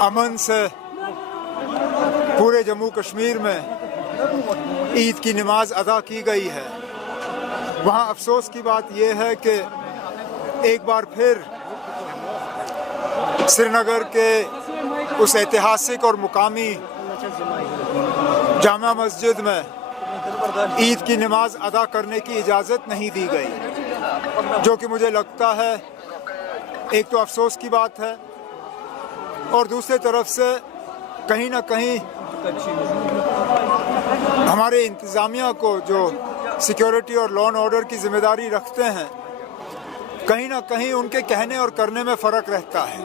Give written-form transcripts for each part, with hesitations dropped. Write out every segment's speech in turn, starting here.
अमन से पूरे जम्मू कश्मीर में ईद की नमाज अदा की गई है। वहाँ अफसोस की बात यह है कि एक बार फिर श्रीनगर के उस ऐतिहासिक और मुकामी जामा मस्जिद में ईद की नमाज अदा करने की इजाज़त नहीं दी गई, जो कि मुझे लगता है एक तो अफसोस की बात है और दूसरी तरफ से कहीं ना कहीं हमारे इंतज़ामिया को जो सिक्योरिटी और लॉ एंड ऑर्डर की ज़िम्मेदारी रखते हैं, कहीं ना कहीं उनके कहने और करने में फ़र्क रहता है,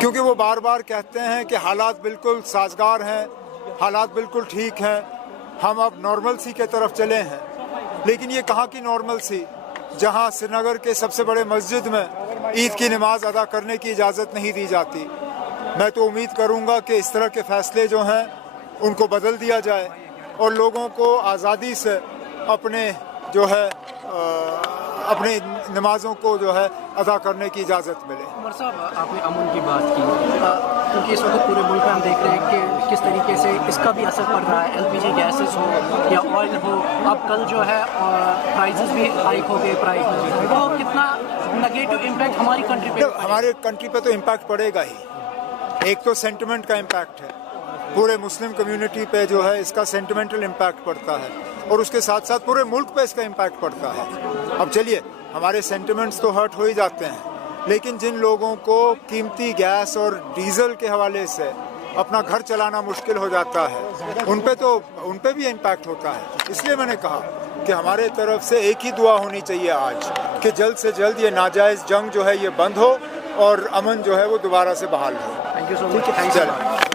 क्योंकि वो बार बार कहते हैं कि हालात बिल्कुल साजगार हैं, हालात बिल्कुल ठीक हैं, हम अब नॉर्मल सी के तरफ चले हैं। लेकिन ये कहाँ की नॉर्मल सी, जहाँ श्रीनगर के सबसे बड़े मस्जिद में ईद की नमाज अदा करने की इजाज़त नहीं दी जाती। मैं तो उम्मीद करूँगा कि इस तरह के फ़ैसले जो हैं उनको बदल दिया जाए और लोगों को आज़ादी से अपने जो है अपने नमाज़ों को जो है अदा करने की इजाज़त मिले। उमर साहब, आपने अमन की बात की, क्योंकि इस वक्त पूरे मुल्क में हम देख रहे हैं कि किस तरीके से इसका भी असर पड़ रहा है। एलपीजी गैसेस हो या ऑयल हो, अब कल जो है प्राइसेस भी हाइक हो गए, प्राइस तो कितना नेगेटिव इम्पैक्ट हमारी कंट्री पे? हमारे कंट्री पे तो इम्पैक्ट पड़ेगा ही। एक तो सेंटिमेंट का इम्पैक्ट है, पूरे मुस्लिम कम्युनिटी पे जो है इसका सेंटिमेंटल इम्पैक्ट पड़ता है और उसके साथ साथ पूरे मुल्क पे इसका इम्पैक्ट पड़ता है। अब चलिए, हमारे सेंटिमेंट्स तो हर्ट हो ही जाते हैं, लेकिन जिन लोगों को कीमती गैस और डीजल के हवाले से अपना घर चलाना मुश्किल हो जाता है, उन पे भी इम्पैक्ट होता है। इसलिए मैंने कहा कि हमारे तरफ से एक ही दुआ होनी चाहिए आज कि जल्द से जल्द ये नाजायज़ जंग जो है ये बंद हो और अमन जो है वो दोबारा से बहाल हो। Thank you so much.